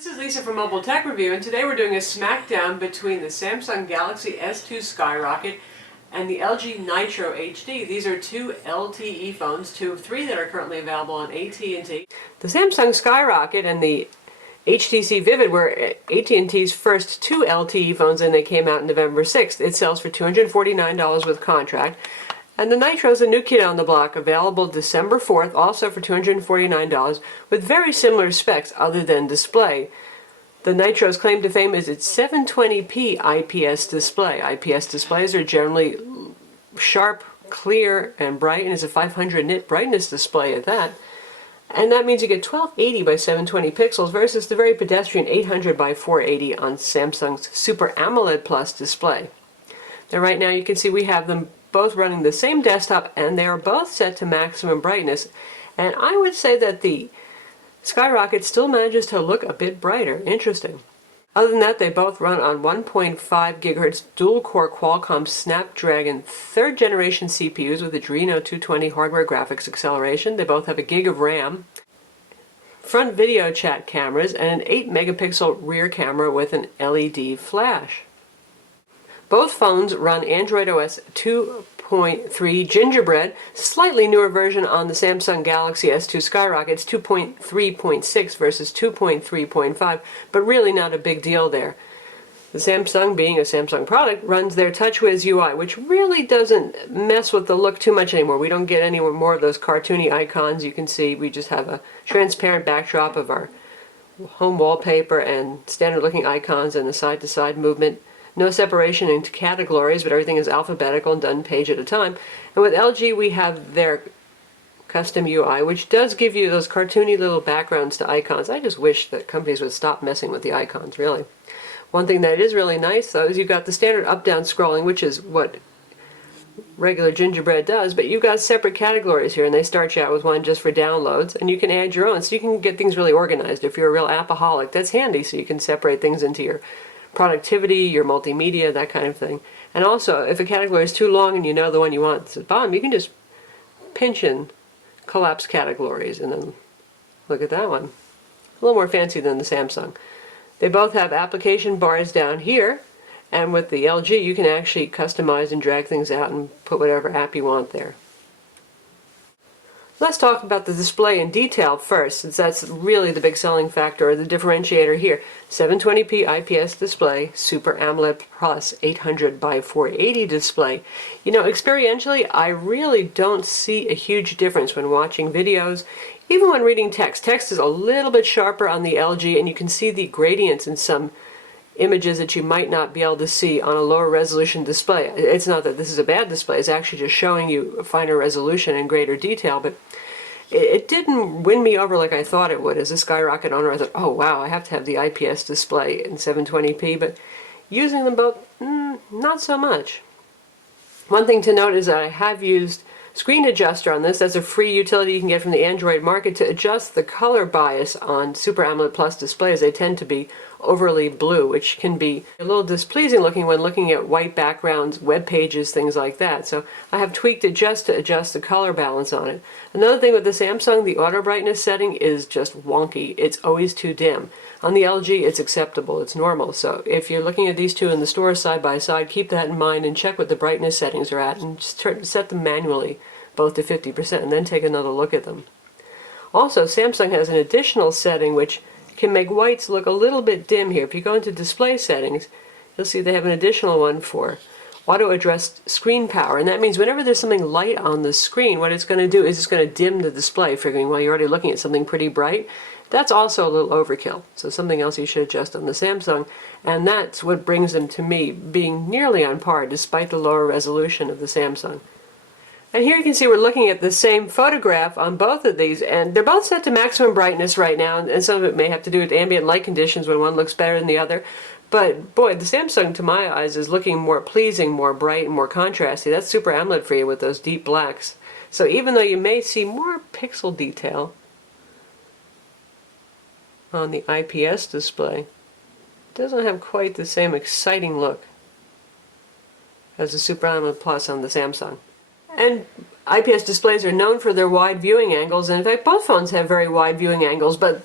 This is Lisa from Mobile Tech Review, and today we're doing a smackdown between the Samsung Galaxy S2 Skyrocket and the LG Nitro HD. These are two LTE phones, two of three that are currently available on at&t. The Samsung Skyrocket and the HTC Vivid were at&t's first two LTE phones, and they came out November 6th. It sells for $249 with contract. And the Nitro is a new kid on the block, available December 4th, also for $249, with very similar specs other than display. The Nitro's claim to fame is its 720p IPS display. IPS displays are generally sharp, clear, and bright, and it's a 500 nit brightness display at that. And that means you get 1280 by 720 pixels versus the very pedestrian 800 by 480 on Samsung's Super AMOLED Plus display. Now right now you can see we have them both running the same desktop, and they are both set to maximum brightness, and I would say that the Skyrocket still manages to look a bit brighter. Interesting. Other than that, they both run on 1.5 GHz dual-core Qualcomm Snapdragon 3rd generation CPUs with Adreno 220 hardware graphics acceleration. They both have a gig of RAM, front video chat cameras, and an 8 megapixel rear camera with an LED flash. Both phones run Android OS 2.3 Gingerbread, slightly newer version on the Samsung Galaxy S2 Skyrocket. It's 2.3.6 versus 2.3.5, but really not a big deal there. The Samsung, being a Samsung product, runs their TouchWiz UI, which really doesn't mess with the look too much anymore. We don't get any more of those cartoony icons. You can see we just have a transparent backdrop of our home wallpaper and standard looking icons and the side-to-side movement. No separation into categories, but everything is alphabetical and done page at a time. And with LG, we have their custom UI, which does give you those cartoony little backgrounds to icons. I just wish that companies would stop messing with the icons, really. One thing that is really nice, though, is you've got the standard up-down scrolling, which is what regular Gingerbread does, but you've got separate categories here, and they start you out with one just for downloads, and you can add your own, so you can get things really organized. If you're a real appaholic, that's handy, so you can separate things into your productivity, your multimedia, that kind of thing. And also, if a category is too long and you know the one you want at the bottom, you can just pinch and collapse categories, and then look at that one. A little more fancy than the Samsung. They both have application bars down here, and with the LG you can actually customize and drag things out and put whatever app you want there. Let's talk about the display in detail first, since that's really the big selling factor, or the differentiator here. 720p IPS display, Super AMOLED Plus 800 by 480 display. You know, experientially, I really don't see a huge difference when watching videos, even when reading text. Text is a little bit sharper on the LG, and you can see the gradients in some images that you might not be able to see on a lower resolution display. It's not that this is a bad display, it's actually just showing you finer resolution and greater detail, but it didn't win me over like I thought it would. As a Skyrocket owner, I thought, oh wow, I have to have the IPS display in 720p, but using them both, not so much. One thing to note is that I have used Screen Adjuster on this. That's a free utility you can get from the Android market to adjust the color bias on Super AMOLED Plus displays. They tend to be overly blue, which can be a little displeasing looking when looking at white backgrounds, web pages, things like that. So I have tweaked it just to adjust the color balance on it. Another thing with the Samsung, the auto brightness setting is just wonky. It's always too dim. On the LG, it's acceptable, it's normal. So if you're looking at these two in the store side by side, keep that in mind and check what the brightness settings are at, and just set them manually both to 50%, and then take another look at them. Also, Samsung has an additional setting which can make whites look a little bit dim here. If you go into display settings, you'll see they have an additional one for auto address screen power, and that means whenever there's something light on the screen, what it's going to do is it's going to dim the display, figuring, well, you're already looking at something pretty bright. That's also a little overkill, so something else you should adjust on the Samsung, and that's what brings them to me being nearly on par despite the lower resolution of the Samsung. And here you can see we're looking at the same photograph on both of these, and they're both set to maximum brightness right now, and some of it may have to do with ambient light conditions when one looks better than the other. But boy, the Samsung, to my eyes, is looking more pleasing, more bright, and more contrasty. That's Super AMOLED for you with those deep blacks. So even though you may see more pixel detail on the IPS display, it doesn't have quite the same exciting look as the Super AMOLED Plus on the Samsung. And IPS displays are known for their wide viewing angles, and in fact both phones have very wide viewing angles, but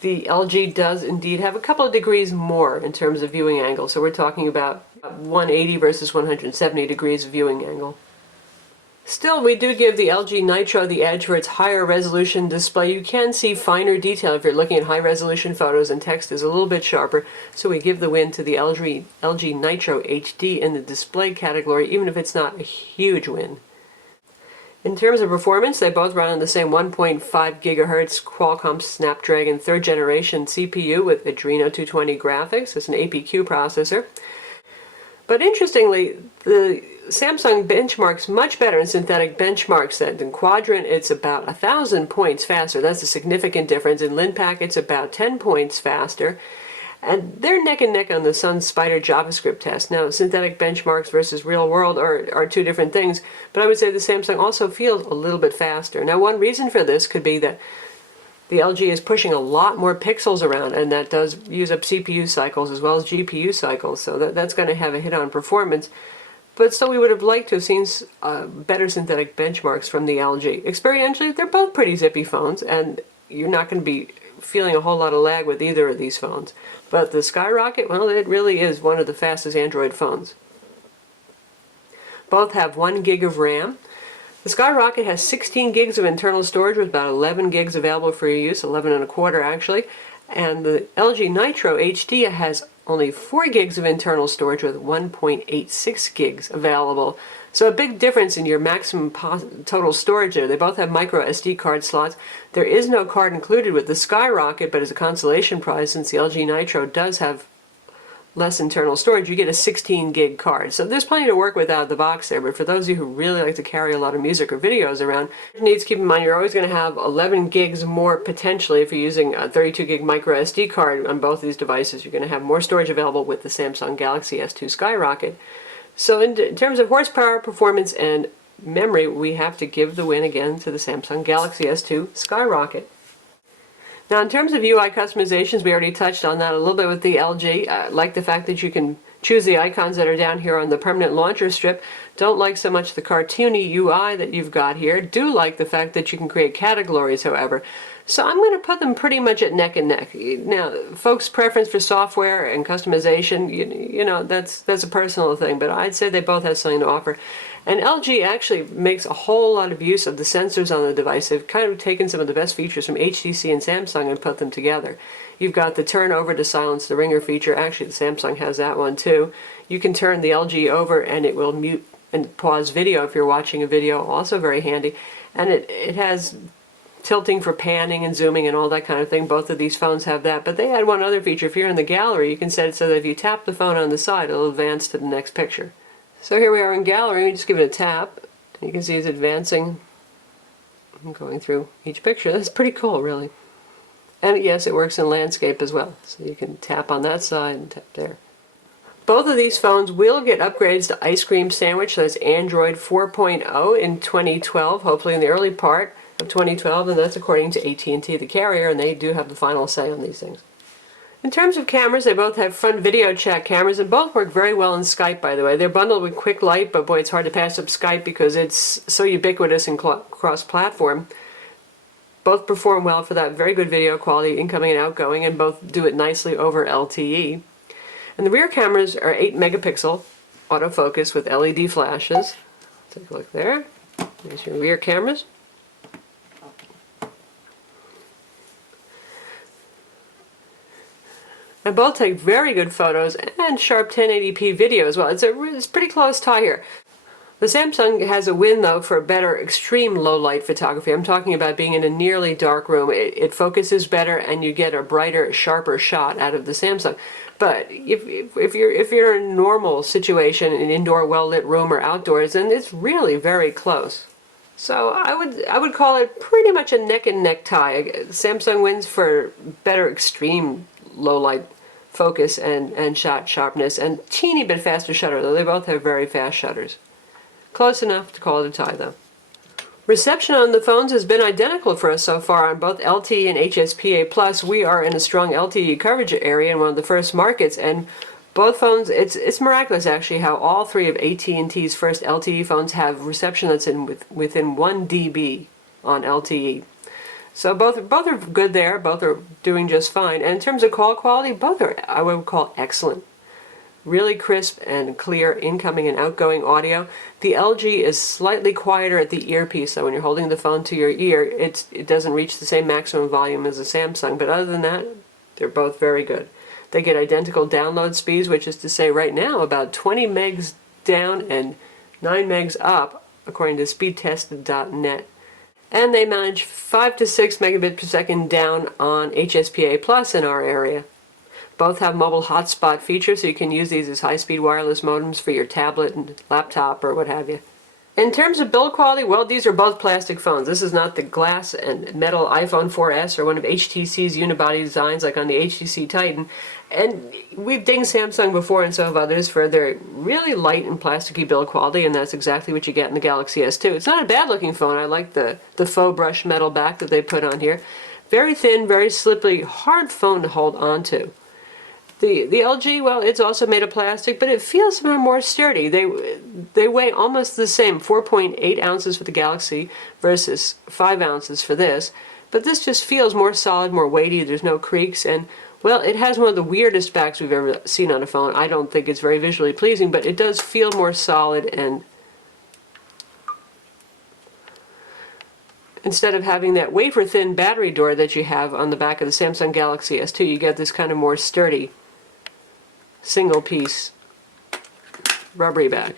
the LG does indeed have a couple of degrees more in terms of viewing angle. So we're talking about 180 versus 170 degrees of viewing angle. Still, we do give the LG Nitro the edge for its higher resolution display. You can see finer detail if you're looking at high resolution photos, and text is a little bit sharper. So we give the win to the LG Nitro HD in the display category, even if it's not a huge win. In terms of performance, they both run on the same 1.5 gigahertz Qualcomm Snapdragon 3rd generation CPU with Adreno 220 graphics. It's an APQ processor. But interestingly, the Samsung benchmarks much better in synthetic benchmarks than in Quadrant. It's about 1,000 points faster. That's a significant difference. In Linpack, it's about 10 points faster. And they're neck and neck on the Sun Spider JavaScript test. Now, synthetic benchmarks versus real world are two different things, but I would say the Samsung also feels a little bit faster. Now, one reason for this could be that the LG is pushing a lot more pixels around, and that does use up CPU cycles as well as GPU cycles, so that's going to have a hit on performance. But still, we would have liked to have seen better synthetic benchmarks from the LG. Experientially, they're both pretty zippy phones, and you're not going to be feeling a whole lot of lag with either of these phones. But the Skyrocket, well, it really is one of the fastest Android phones. Both have 1 gig of RAM. The Skyrocket has 16 gigs of internal storage with about 11 gigs available for your use, 11 and a quarter actually. And the LG Nitro HD has only 4 gigs of internal storage with 1.86 gigs available. So a big difference in your maximum total storage there. They both have micro SD card slots. There is no card included with the Skyrocket, but as a consolation prize, since the LG Nitro does have less internal storage, you get a 16 gig card. So there's plenty to work with out of the box there, but for those of you who really like to carry a lot of music or videos around, you need to keep in mind you're always going to have 11 gigs more potentially if you're using a 32 gig micro SD card on both these devices. You're going to have more storage available with the Samsung Galaxy S2 Skyrocket. So in terms of horsepower, performance, and memory, we have to give the win again to the Samsung Galaxy S2 Skyrocket. Now, in terms of UI customizations, we already touched on that a little bit with the LG. I like the fact that you can choose the icons that are down here on the permanent launcher strip. Don't like so much the cartoony UI that you've got here. Do like the fact that you can create categories, however. So I'm going to put them pretty much at neck and neck. Now, folks' preference for software and customization, you know, that's a personal thing, but I'd say they both have something to offer. And LG actually makes a whole lot of use of the sensors on the device. They've kind of taken some of the best features from HTC and Samsung and put them together. You've got the turn over to silence the ringer feature. Actually, the Samsung has that one too. You can turn the LG over and it will mute and pause video if you're watching a video, also very handy. And it has tilting for panning and zooming and all that kind of thing. Both of these phones have that, but they had one other feature. If you're in the gallery, you can set it so that if you tap the phone on the side, it'll advance to the next picture. So here we are in gallery. We just give it a tap. You can see it's advancing and going through each picture. That's pretty cool, really. And yes, it works in landscape as well. So you can tap on that side and tap there. Both of these phones will get upgrades to Ice Cream Sandwich. That's Android 4.0 in 2012, hopefully in the early part of 2012, and that's according to at&t, the carrier, and they do have the final say on these things. In terms of cameras, they both have front video chat cameras, and both work very well in Skype, by the way. They're bundled with Quick Light, but boy, it's hard to pass up Skype because it's so ubiquitous and cross-platform. Both perform well for that very good video quality, incoming and outgoing, and both do it nicely over LTE. And the rear cameras are 8 megapixel autofocus with LED flashes. Take a look there. There's your rear cameras. And both take very good photos and sharp 1080p video as well. It's a pretty close tie here. The Samsung has a win, though, for better extreme low-light photography. I'm talking about being in a nearly dark room. It focuses better, and you get a brighter, sharper shot out of the Samsung. But if you're in a normal situation, an indoor, well-lit room or outdoors, then it's really very close. So I would call it pretty much a neck-and-neck tie. Samsung wins for better extreme low-light focus and shot sharpness, and teeny bit faster shutter, though they both have very fast shutters. Close enough to call it a tie, though. Reception on the phones has been identical for us so far on both LTE and HSPA+. We are in a strong LTE coverage area in one of the first markets, and both phones, it's miraculous actually how all three of at&t's first LTE phones have reception that's within 1 dB on LTE. So both are good there, both are doing just fine. And in terms of call quality, both are, I would call, excellent. Really crisp and clear incoming and outgoing audio. The LG is slightly quieter at the earpiece, so when you're holding the phone to your ear, it doesn't reach the same maximum volume as the Samsung, but other than that, they're both very good. They get identical download speeds, which is to say right now about 20 megs down and 9 megs up, according to speedtested.net. And they manage 5 to 6 megabits per second down on HSPA Plus in our area. Both have mobile hotspot features, so you can use these as high-speed wireless modems for your tablet and laptop or what have you. In terms of build quality, well, these are both plastic phones. This is not the glass and metal iPhone 4S or one of HTC's unibody designs like on the HTC Titan. And we've dinged Samsung before, and so have others, for their really light and plasticky build quality, and that's exactly what you get in the Galaxy S2. It's not a bad-looking phone. I like the faux brush metal back that they put on here. Very thin, very slippery, hard phone to hold on to. The LG, well, it's also made of plastic, but it feels somehow more sturdy. They weigh almost the same, 4.8 ounces for the Galaxy versus 5 ounces for this. But this just feels more solid, more weighty. There's no creaks, and, well, it has one of the weirdest backs we've ever seen on a phone. I don't think it's very visually pleasing, but it does feel more solid, and instead of having that wafer-thin battery door that you have on the back of the Samsung Galaxy S2, you get this kind of more sturdy single-piece rubbery bag.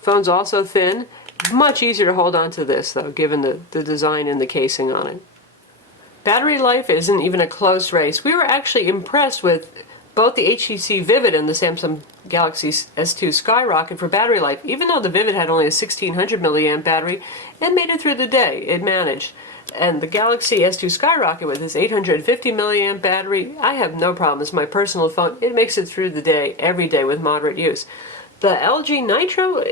Phone's also thin. Much easier to hold on to this, though, given the design and the casing on it. Battery life isn't even a close race. We were actually impressed with both the HTC Vivid and the Samsung Galaxy S2 Skyrocket for battery life. Even though the Vivid had only a 1600 milliamp battery, it made it through the day. It managed. And the Galaxy S2 Skyrocket with its 850 milliamp battery, I have no problem. It's my personal phone. It makes it through the day, every day, with moderate use. The LG Nitro,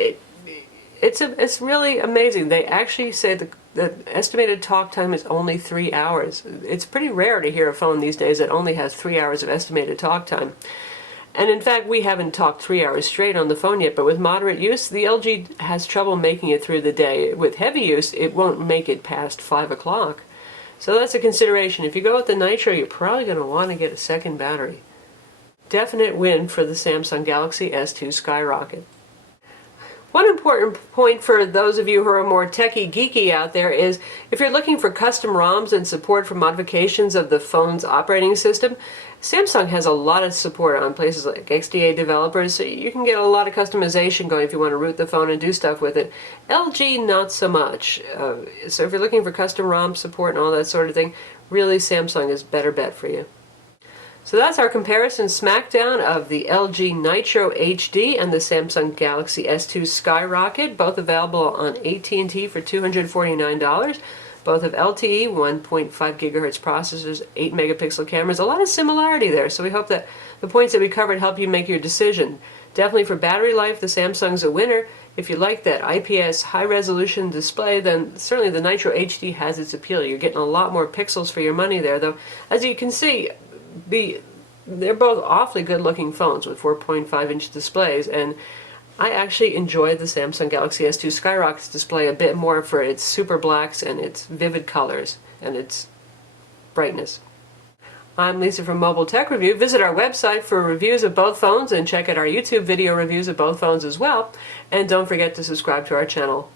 it's really amazing. They actually say the estimated talk time is only 3 hours. It's pretty rare to hear a phone these days that only has 3 hours of estimated talk time. And in fact, we haven't talked 3 hours straight on the phone yet, but with moderate use, the LG has trouble making it through the day. With heavy use, it won't make it past 5 o'clock. So that's a consideration. If you go with the Nitro, you're probably going to want to get a second battery. Definite win for the Samsung Galaxy S2 Skyrocket. One important point for those of you who are more techie geeky out there is if you're looking for custom ROMs and support for modifications of the phone's operating system, Samsung has a lot of support on places like XDA developers, so you can get a lot of customization going if you want to root the phone and do stuff with it. LG, not so much. So if you're looking for custom ROM support and all that sort of thing, really Samsung is a better bet for you. So that's our comparison Smackdown of the LG Nitro HD and the Samsung Galaxy S2 Skyrocket, both available on at&t for $249. Both have LTE, 1.5 gigahertz processors, 8 megapixel cameras. A lot of similarity there, so we hope that the points that we covered help you make your decision. Definitely for battery life, the Samsung's a winner. If you like that IPS high-resolution display, then certainly the Nitro HD has its appeal. You're getting a lot more pixels for your money there, though. As you can see, they're both awfully good-looking phones with 4.5-inch displays, and I actually enjoy the Samsung Galaxy S2 Skyrocket's display a bit more for its super blacks and its vivid colors and its brightness. I'm Lisa from Mobile Tech Review. Visit our website for reviews of both phones and check out our YouTube video reviews of both phones as well. And don't forget to subscribe to our channel.